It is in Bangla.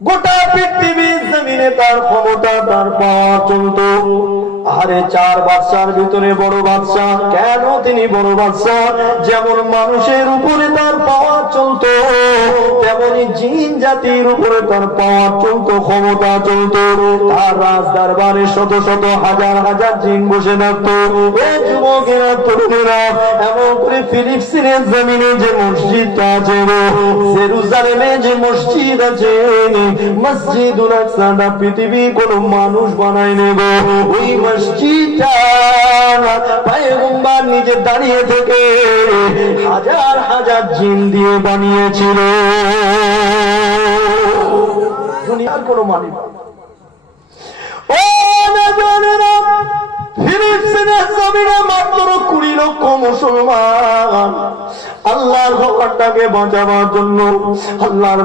গোটা পৃথিবীর জমিনে তার ক্ষমতা, তার পাওয়ার চলতো। আরে 4 বাদশার ভিতরে বড় বাদশা। কেন তিনি বড় বাদশা? যেমন মানুষের উপরে তার পাওয়ার চলতো, তেমনি জিন জাতির উপরে তার পাওয়ার চলতো, ক্ষমতা চলতো। তার রাজ দরবারে শত শত হাজার হাজার জিন বসে থাকতো। এ যুবকেরা, তরুণেরা, এমন করে ফিলিস্তিনের জমিনে যে মসজিদটা আছে, জেরুজালেমে যে মসজিদ আছে, মসজিদুল আকসা, পৃথিবীর কোন মানুষ বানায় নেব। ওই মসজিদটা পয়গম্বর নিজে দাঁড়িয়ে থেকে হাজার হাজার জিন দিয়ে বানিয়েছিল। দুনিয়ার কোন মালিক। ও নজরেরা, ফিলিস্তিনের জমিনে মাত্র 20 লক্ষ মুসলমান আল্লাহর ঘরটাকে বাঁচাবার জন্য, আল্লাহর